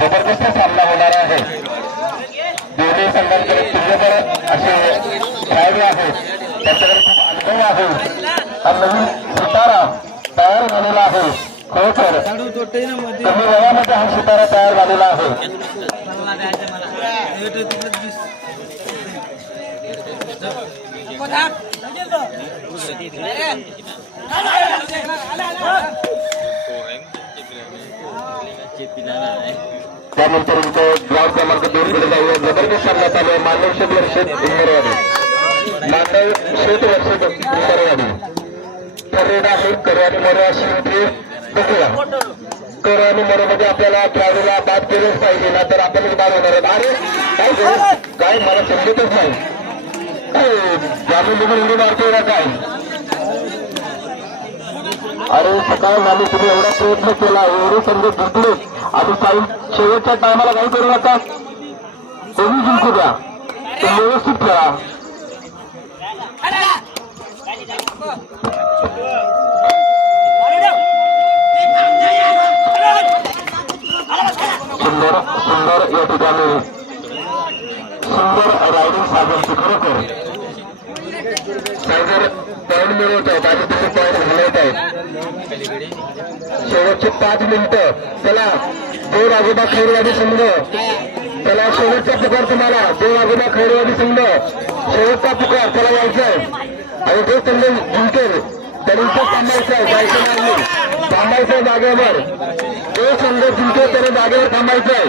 जबरदस्त सामना होणार आहे. दोन्ही संघांकडे तुल्यबळ असे खेळाडू आहेत, त्यांच्याकडे खूप अनुभव आहे. हा नवीन सितारा तयार झालेला आहे. खरोखर कमी वयामध्ये हा सितारा तयार झालेला आहे. त्यानंतर ग्राउंड क्रमांक 2 कडे जाऊया. जबरदस्त सामना चालू आहे. मानव शेत वर्षित इंगरवाडी, मानव शेत वर्षित इंगरवाडी ठरलेला आहे. करू आणि मरो अशी होती बघूया. करू आणि मरो मध्ये आपल्याला खेळाडूला बाद केलंच पाहिजे, ना तर आपणच बाद होणार आहे. अरे काय मला समजतच नाही, काय जामीन लिहून उडी मारतोय ना काय. अरे सकाळ झाली, तुम्ही एवढा प्रयत्न केला, एवढे संघ जिंकले आणि शेवटच्या टायमाला काही करू नका. तुम्ही जिंकू द्या, तुम्ही व्यवस्थित खेळा. सुंदर सुंदर या ठिकाणी सुंदर रायडिंग साधनची खरोखर सायझर पॉईंट मिळवत आहेत आणि तिथे पॉईंट घालवत आहेत. शेवटचे 5 मिनिटं. चला देव आजोबा खैरवाडी संघ, चला शेवटचा पुकार तुम्हाला. देव आजोबा खैरवाडी संघ शेवटचा पुकार, चला यायचंय. आणि जो संघ जिंकेल त्याने इथं थांबायचंय, जायचं नाही, थांबायचंय जागेवर. जो संघ जिंकेल त्याने जागेवर थांबायचंय.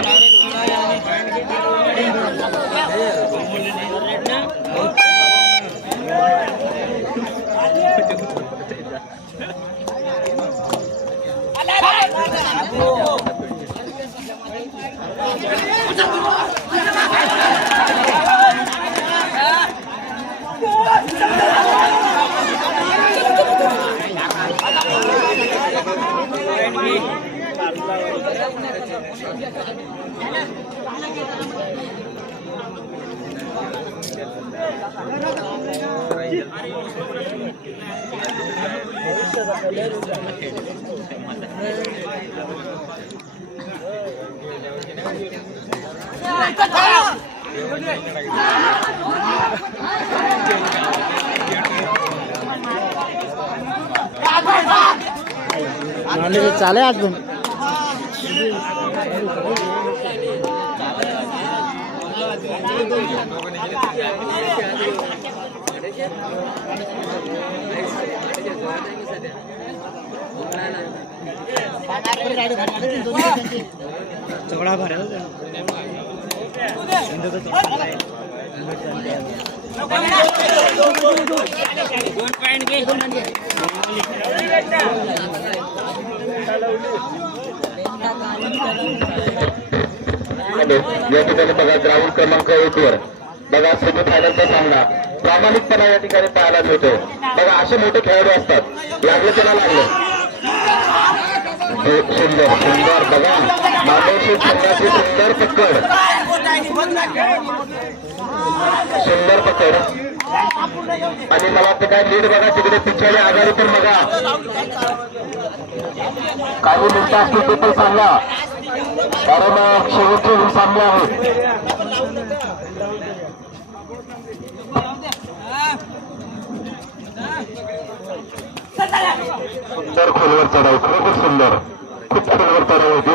चाले आज पण झगडा भर या ठिकाणी बघा ग्राउंड क्रमांक 1 वर बघा सेमी फायनलचा सामना प्रामाणिकपणा या ठिकाणी पाहायला मिळतो. बघा असे मोठे खेळाडू असतात, लागले त्याला लागले. सुंदर सुंदर बघा मानवशी संघाची सुंदर पकड, सुंदर पकड. आणि मला वाटतं काय लीड बघा तिकडे पिछाडी आघाडी पण बघा. काही मिनिटं असतील ते पण सांगा, कारण शेवटचे सामने आहेत. सुंदर खोलवर चढाई, खरोखर सुंदर, खूप खोलवर चढाई होती.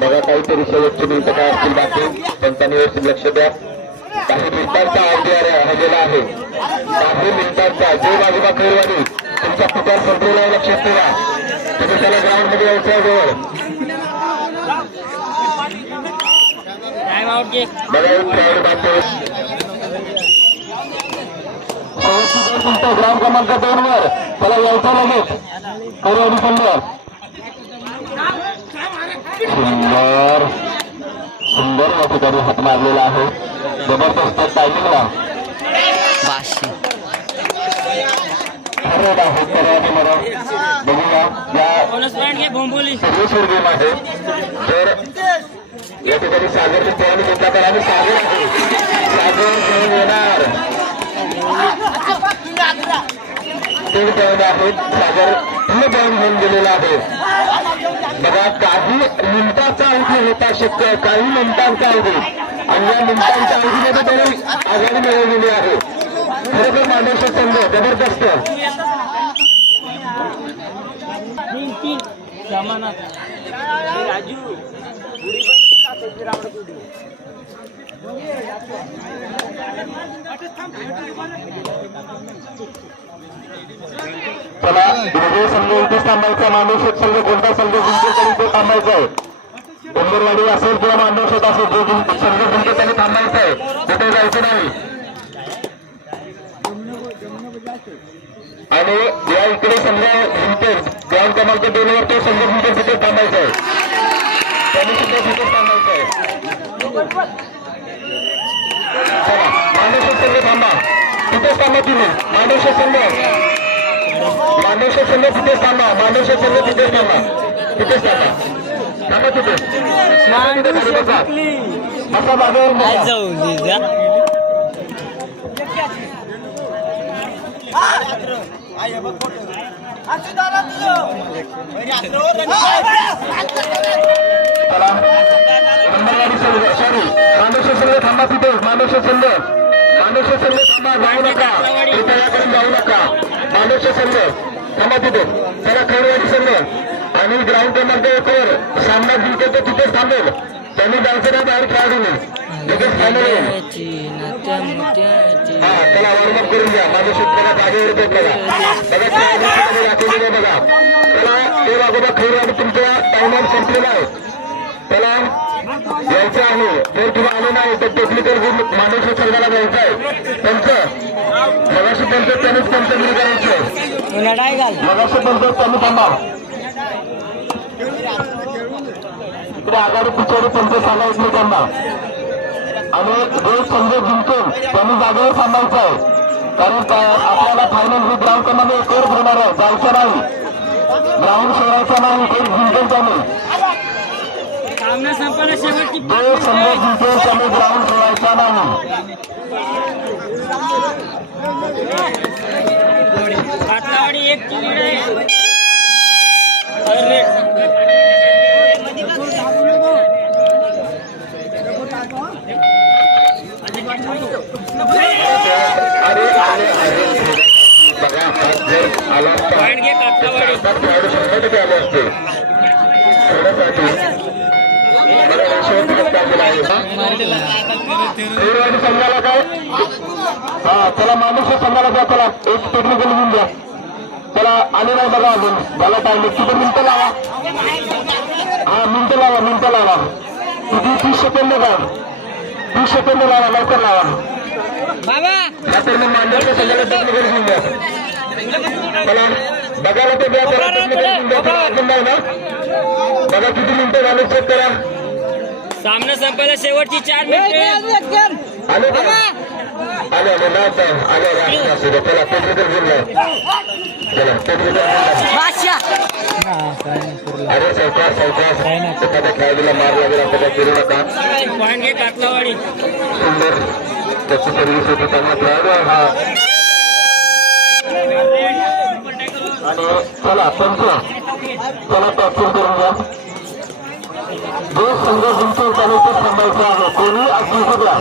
बघा काहीतरी शेवटची मिनिटं काय असतील बाकी त्यांनी व्यवस्थित लक्ष द्या. काही मिनिटांचा आयडिया हजेला आहे, 10 मिनिटांचा. जो बाजूला खैरवाडी तुमचा पुकार संपलेला आहे, लक्षात ठेवा. तुम्ही त्याला ग्राउंड मध्ये यायचं जवळ बघा. एक खेळाडू बाकी ग्राउंड क्रमांक 2 वर त्याला यायचं लगेच खैरवाडी संघ. सुंदर सुंदर या ठिकाणी हात मारलेला आहे. जबरदस्त टायमिंगला 500 ठरवत आहे कराडे मध्ये. बघूया या सर्वेश्वर गेम आहे. तर या ठिकाणी सागरची तयारी घेतला तर आणि सागर आहे. सागर घेऊन येणार तीन पॉईंट आहेत. सागर तीन पॉईंट घेऊन गेलेला आहे. बघा काही मिनिटाचा अवधी होता शक्य, काही मिनिटांचा अवधी आणि या मिनिटांच्या अवधीमध्ये त्यांनी आघाडी मिळवलेली आहे. खरोखर मांडवशा संघ जबरदस्त. चला दोघे संघ इथेच थांबायचा. मांडवशेत संघ कोणता संघ जिंकेल तरी ते थांबायचं आहे. उंबरवाडी असेल किंवा मांडवशेत असेल जो संघ जिंकेल त्यांनी थांबायचं आहे. कुठे जायचं नाही. आणि या इकडे संघ जिंकेल ग्राउंड क्रमांक 2 वर तो संघ जिंकेल तिथे थांबायचा आहे. त्यांनी सुद्धा तिथेच थांबायचं आहे. चला मांडवशेत संघ थांबा. तिथेच थांबा तुम्ही. मांडवशेत संघ तिथेच थांबा. मांडवशेत संघ तिथेच थांबा. तिथेच थांबा. थांबा तिथे. असा जागेवर चला उंबरवाडी संघ सॉरी मांडवशेत संघ थांबा तिथे. मांडवशेत संघ थांबा. जाऊ नका. कृपयाकडून जाऊ नका. मांडवशेत संघ थांबा तिथे. चला खैरवाडी संघ आणि ग्राउंड क्रमांक 1 वर सामना जिंकेल तर तिथेच थांबेल. त्यांनी जायचं नाही बाहेर खेळाडूने लगेच फायनल येईल. हा चला वॉर्मअप करून घ्या. माझ्या शेतकऱ्या जागेवर येतात बघा खेळाडू दाखवलेलं आहे बघा. चला ते वागोबा खैरवाडी तुमचा टाइमर संपलेला आहे. त्याला यायचं आहे. जर तुम्ही आले नाही तर टेक्निकल मांडवशेत संघाला जायचं आहे. त्यांचं मगाशी त्यांचं त्यांनीच पंचमरी करायचं. मगाशी त्यांचं त्यांनी थांबा. इकडे आघाडी पिछाडी त्यांचे सांगायचं नाही त्यांना. आणि जो संघ जिंकेल त्यांनी जागेवर थांबायचं आहे. कारण आपल्याला फायनल ही ग्राउंड क्रमांक 1 वर होणार आहे. जायचं नाही. ग्राउंड सोडायचा नाही. एक जिंकेल त्याने. जो संघ जिंकेल त्याने ग्राउंड सोडायचा नाही. बघा जर आला खेळाडू 100% आले असते. खैरवाडी संघाला काय हा चला मांडवशेत संघाला द्या. चला एक टेक्निकल घेऊन द्या. चला आले नाही बघा अजून. झाला टाइम. तिथे मिनिटं लावा. हा मिनिटं लावा. किती 30 सेकंद का 30 सेकंद लावा. लवकर लावा. तर मग मांडवशेत संघाला टेक्निकल घेऊन द्या. चला बघायला ते द्या. त्याला टेक्निकल घेऊन द्या. अजून नाही ना. बघा किती मिनिटं झाले चेक करा. सामना संपायला शेवटची 4 मिनिटे. आले ना आले चला टेक्निकल घेऊन द्या. चला टेक्निकल अरे सावकाश एखाद्या खेळाडूला मार लागेल आपल्याला करू नका. पॉईंट घे कातलावाडी. सुंदर त्याची सर्व्हिस होती त्यांना खेळाडू हा. आणि चला त्यांचं चला कॅप्चर करून घ्या. जो संघ जिंकेल त्याने ते थांबायचं आहे. कोणी जिंकला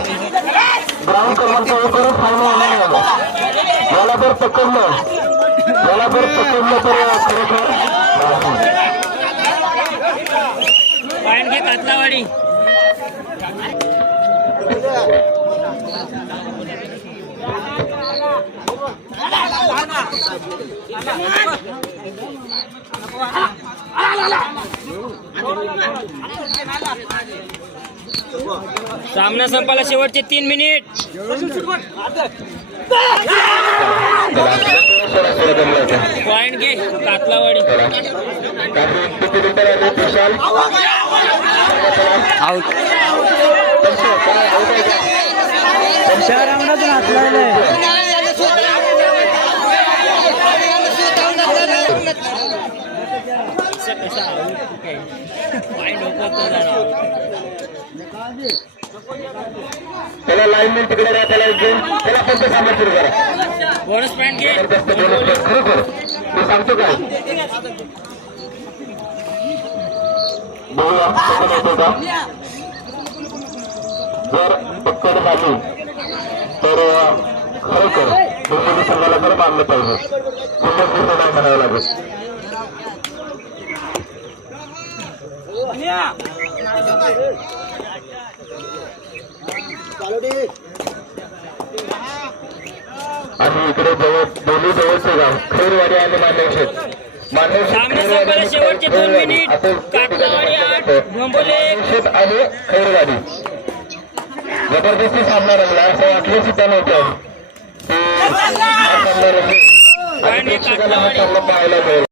ग्राउंड क्रमांक 1 वर फायनल होणार आहे. याला जर पकडलं तर खरोखर पॉईंट घे कातलावाडी. सामना संपायला शेवटचे 3 मिनिट. पॉईंट घे कातलावाडी. आउट. त्याला लाईनमॅन तिकडे राहा, त्याला घेऊन त्याला पण ते सामना सुरू करा. बोनस पॉईंट घे. जबरदस्त bonus point. खरोखर मी सांगतो काय बघूया कसं होतं का. जर पक्कड झाली तर खरोखर दोन्ही संघाला तर मानलं पाहिजे. सुंदर नाही म्हणावं लागेल. आणि इकडे जवळ दोन्ही जवळचे गाव खैरवाडी आणि मानवशेत. सामना संपायला शेवटचे 2 मिनिट. काटलावाडी 8 भोंबोले 1. मानवशेत आणि खैरवाडी जबरदस्ती सामना रंगला असं वाटलं सुद्धा नव्हतं. आणि पाहायला मिळेल.